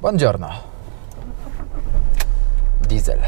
Buongiorno. Diesel.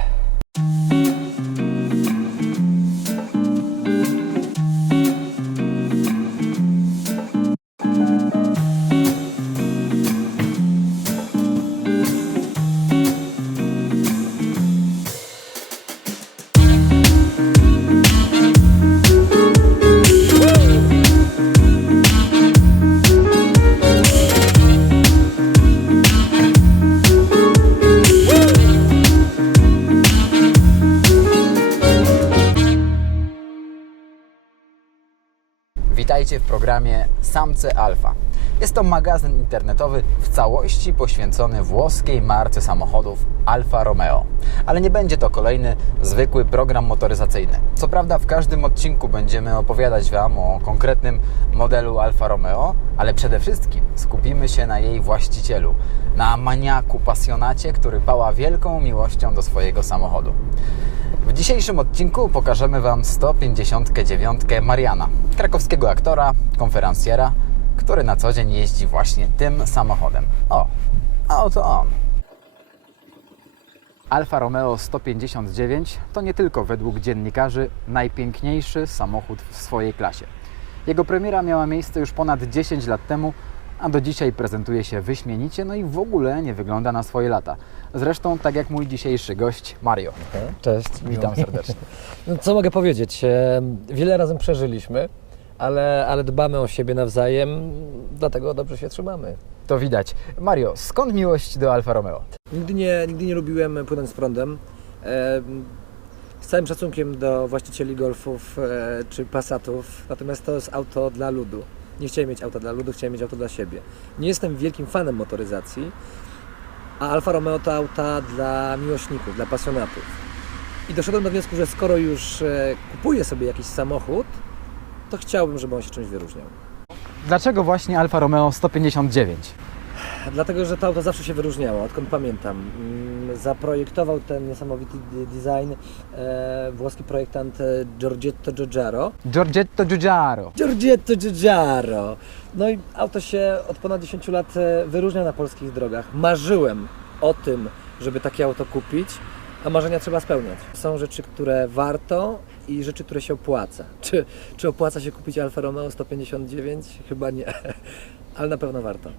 Witajcie w programie Samce Alfa. Jest to magazyn internetowy w całości poświęcony włoskiej marce samochodów Alfa Romeo. Ale nie będzie to kolejny zwykły program motoryzacyjny. Co prawda w każdym odcinku będziemy opowiadać Wam o konkretnym modelu Alfa Romeo, ale przede wszystkim skupimy się na jej właścicielu, na maniaku, pasjonacie, który pała wielką miłością do swojego samochodu. W dzisiejszym odcinku pokażemy Wam 159 Mariana, krakowskiego aktora, konferencjera, który na co dzień jeździ właśnie tym samochodem. A oto on. Alfa Romeo 159 to nie tylko według dziennikarzy najpiękniejszy samochód w swojej klasie. Jego premiera miała miejsce już ponad 10 lat temu, a do dzisiaj prezentuje się wyśmienicie, no i w ogóle nie wygląda na swoje lata. Zresztą tak jak mój dzisiejszy gość Mario. Cześć. Witam serdecznie. No, co mogę powiedzieć? Wiele razem przeżyliśmy, ale dbamy o siebie nawzajem, dlatego dobrze się trzymamy. To widać. Mario, skąd miłość do Alfa Romeo? Nigdy nie lubiłem płynąć z prądem. Z całym szacunkiem do właścicieli Golfów czy Passatów, natomiast to jest auto dla ludu. Nie chciałem mieć auta dla ludu, chciałem mieć auto dla siebie. Nie jestem wielkim fanem motoryzacji, a Alfa Romeo to auta dla miłośników, dla pasjonatów. I doszedłem do wniosku, że skoro już kupuję sobie jakiś samochód, to chciałbym, żeby on się czymś wyróżniał. Dlaczego właśnie Alfa Romeo 159? Dlatego, że to auto zawsze się wyróżniało, odkąd pamiętam. Zaprojektował ten niesamowity design włoski projektant Giorgetto Giugiaro. Giorgetto Giugiaro. No i auto się od ponad 10 lat wyróżnia na polskich drogach. Marzyłem o tym, żeby takie auto kupić, a marzenia trzeba spełniać. Są rzeczy, które warto i rzeczy, które się opłaca. Czy opłaca się kupić Alfa Romeo 159? Chyba nie, ale na pewno warto.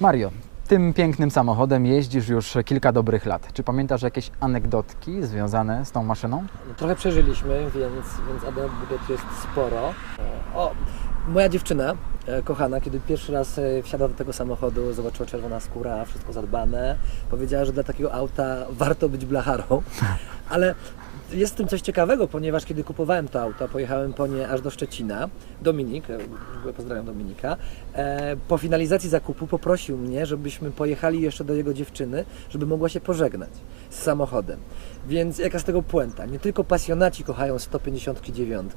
Mario, tym pięknym samochodem jeździsz już kilka dobrych lat. Czy pamiętasz jakieś anegdotki związane z tą maszyną? Trochę przeżyliśmy, więc anegdot jest sporo. Moja dziewczyna, kochana, kiedy pierwszy raz wsiadła do tego samochodu, zobaczyła czerwona skóra, wszystko zadbane, powiedziała, że dla takiego auta warto być blacharą, ale jest w tym coś ciekawego, ponieważ kiedy kupowałem to auto, pojechałem po nie aż do Szczecina, Dominik, pozdrawiam Dominika, po finalizacji zakupu poprosił mnie, żebyśmy pojechali jeszcze do jego dziewczyny, żeby mogła się pożegnać z samochodem. Więc jaka z tego puenta? Nie tylko pasjonaci kochają 159,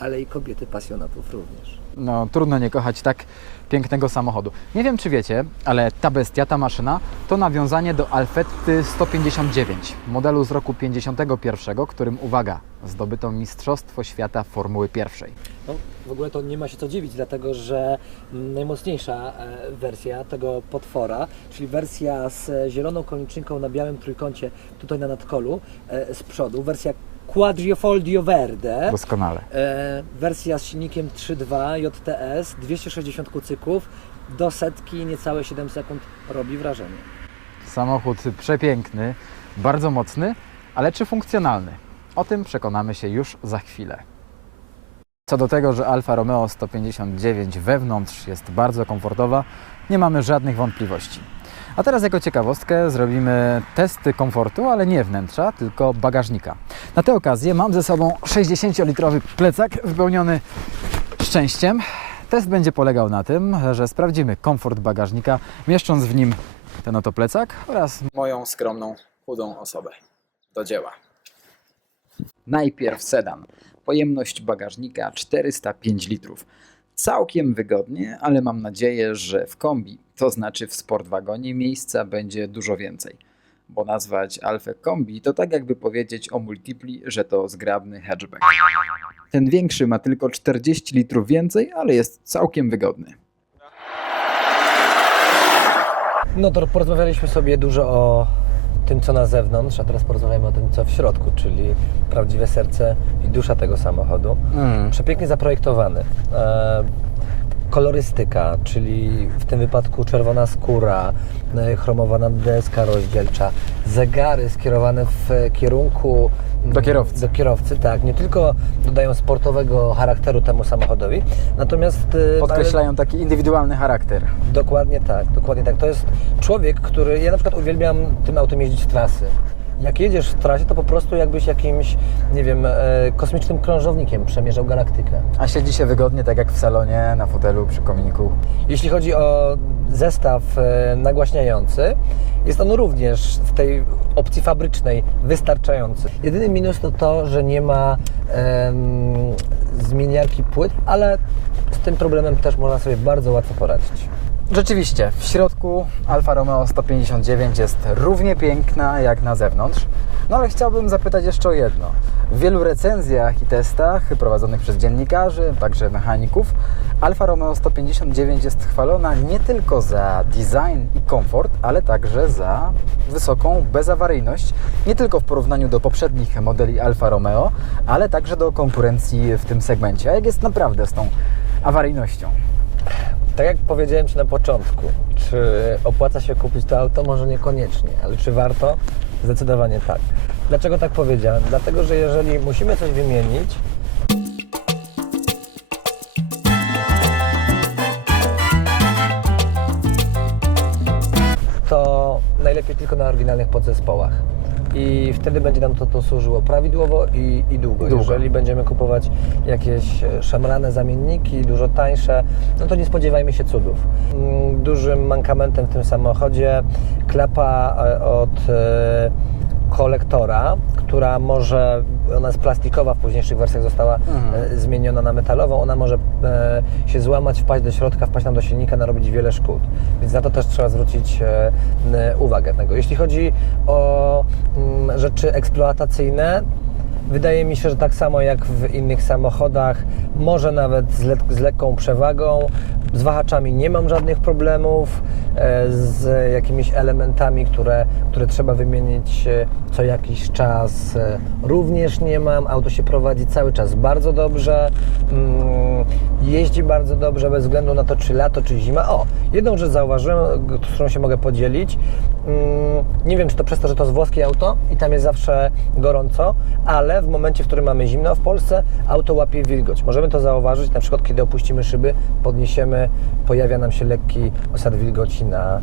ale i kobiety pasjonatów również. No, trudno nie kochać tak pięknego samochodu. Nie wiem, czy wiecie, ale ta bestia, ta maszyna, to nawiązanie do Alfetty 159, modelu z roku 51, którym, uwaga, zdobyto Mistrzostwo Świata Formuły 1. No, w ogóle to nie ma się co dziwić, dlatego że najmocniejsza wersja tego potwora, czyli wersja z zieloną koniczynką na białym trójkącie tutaj na nadkolu z przodu, wersja Quadrifoglio Verde, Doskonale. Wersja z silnikiem 3.2 JTS, 260 kucyków, do setki niecałe 7 sekund robi wrażenie. Samochód przepiękny, bardzo mocny, ale czy funkcjonalny? O tym przekonamy się już za chwilę. Co do tego, że Alfa Romeo 159 wewnątrz jest bardzo komfortowa, nie mamy żadnych wątpliwości. A teraz jako ciekawostkę zrobimy testy komfortu, ale nie wnętrza, tylko bagażnika. Na tę okazję mam ze sobą 60-litrowy plecak wypełniony szczęściem. Test będzie polegał na tym, że sprawdzimy komfort bagażnika, mieszcząc w nim ten oto plecak oraz moją skromną, chudą osobę. Do dzieła. Najpierw sedan. Pojemność bagażnika 405 litrów. Całkiem wygodnie, ale mam nadzieję, że w kombi, to znaczy w sportwagonie, miejsca będzie dużo więcej. Bo nazwać Alfę kombi to tak jakby powiedzieć o Multipli, że to zgrabny hatchback. Ten większy ma tylko 40 litrów więcej, ale jest całkiem wygodny. No to porozmawialiśmy sobie dużo o tym, co na zewnątrz, a teraz porozmawiamy o tym, co w środku, czyli prawdziwe serce i dusza tego samochodu. Przepięknie zaprojektowany. Kolorystyka, czyli w tym wypadku czerwona skóra, chromowana deska rozdzielcza, zegary skierowane w kierunku Do kierowcy. tak. Nie tylko dodają sportowego charakteru temu samochodowi, natomiast Podkreślają taki indywidualny charakter. Dokładnie tak. To jest człowiek, który... Ja na przykład uwielbiam tym autem jeździć w trasy. Jak jedziesz w trasie, to po prostu jakbyś jakimś, nie wiem, kosmicznym krążownikiem przemierzał galaktykę. A siedzi się wygodnie, tak jak w salonie, na fotelu, przy kominku. Jeśli chodzi o zestaw nagłaśniający, jest on również w tej opcji fabrycznej wystarczający. Jedyny minus to to, że nie ma zmieniarki płyt, ale z tym problemem też można sobie bardzo łatwo poradzić. Rzeczywiście, w środku Alfa Romeo 159 jest równie piękna jak na zewnątrz. No ale chciałbym zapytać jeszcze o jedno. W wielu recenzjach i testach prowadzonych przez dziennikarzy, także mechaników, Alfa Romeo 159 jest chwalona nie tylko za design i komfort, ale także za wysoką bezawaryjność. Nie tylko w porównaniu do poprzednich modeli Alfa Romeo, ale także do konkurencji w tym segmencie. A jak jest naprawdę z tą awaryjnością? Tak jak powiedziałem Ci na początku, czy opłaca się kupić to auto? Może niekoniecznie, ale czy warto? Zdecydowanie tak. Dlaczego tak powiedziałem? Dlatego, że jeżeli musimy coś wymienić, to najlepiej tylko na oryginalnych podzespołach. I wtedy będzie nam to służyło prawidłowo i długo. Jeżeli będziemy kupować jakieś szemrane zamienniki, dużo tańsze, no to nie spodziewajmy się cudów. Dużym mankamentem w tym samochodzie klapa od kolektora, która może, ona jest plastikowa, w późniejszych wersjach została zmieniona na metalową, ona może się złamać, wpaść do środka, wpaść nam do silnika, narobić wiele szkód. Więc na to też trzeba zwrócić uwagę. Jeśli chodzi o rzeczy eksploatacyjne, wydaje mi się, że tak samo jak w innych samochodach, może nawet z lekką przewagą, z wahaczami nie mam żadnych problemów, z jakimiś elementami, które trzeba wymienić co jakiś czas, również nie mam. Auto się prowadzi cały czas bardzo dobrze, jeździ bardzo dobrze bez względu na to, czy lato, czy zima. Jedną rzecz zauważyłem, którą się mogę podzielić. Nie wiem, czy to przez to, że to jest włoskie auto i tam jest zawsze gorąco, ale w momencie, w którym mamy zimno w Polsce, auto łapie wilgoć. Możemy to zauważyć, na przykład kiedy opuścimy szyby, podniesiemy, pojawia nam się lekki osad wilgoci na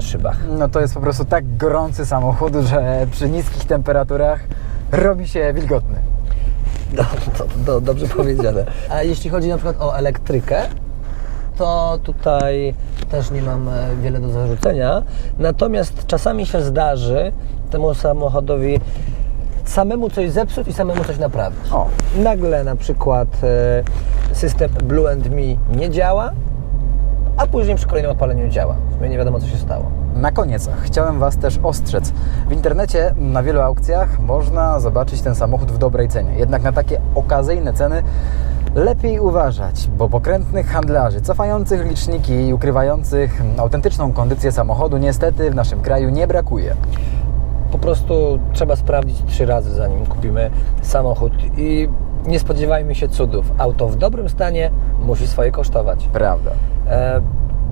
szybach. No to jest po prostu tak gorący samochód, że przy niskich temperaturach robi się wilgotny. Dobrze powiedziane. A jeśli chodzi na przykład o elektrykę, to tutaj też nie mam wiele do zarzucenia. Natomiast czasami się zdarzy temu samochodowi samemu coś zepsuć i samemu coś naprawić. Nagle na przykład system Blue & Me nie działa, a później przy kolejnym odpaleniu działa. Nie wiadomo, co się stało. Na koniec chciałem Was też ostrzec. W internecie na wielu aukcjach można zobaczyć ten samochód w dobrej cenie. Jednak na takie okazyjne ceny lepiej uważać, bo pokrętnych handlarzy, cofających liczniki i ukrywających autentyczną kondycję samochodu niestety w naszym kraju nie brakuje. Po prostu trzeba sprawdzić 3 razy, zanim kupimy samochód i nie spodziewajmy się cudów. Auto w dobrym stanie musi swoje kosztować. Prawda.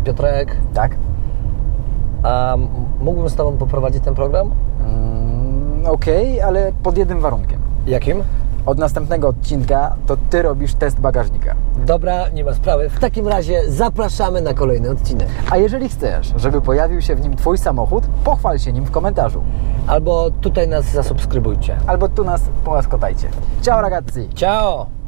Piotrek? Tak? A mógłbym z Tobą poprowadzić ten program? Okej, ale pod jednym warunkiem. Jakim? Od następnego odcinka to Ty robisz test bagażnika. Dobra, nie ma sprawy. W takim razie zapraszamy na kolejny odcinek. A jeżeli chcesz, żeby pojawił się w nim Twój samochód, pochwal się nim w komentarzu. Albo tutaj nas zasubskrybujcie. Albo tu nas połaskotajcie. Ciao ragazzi! Ciao!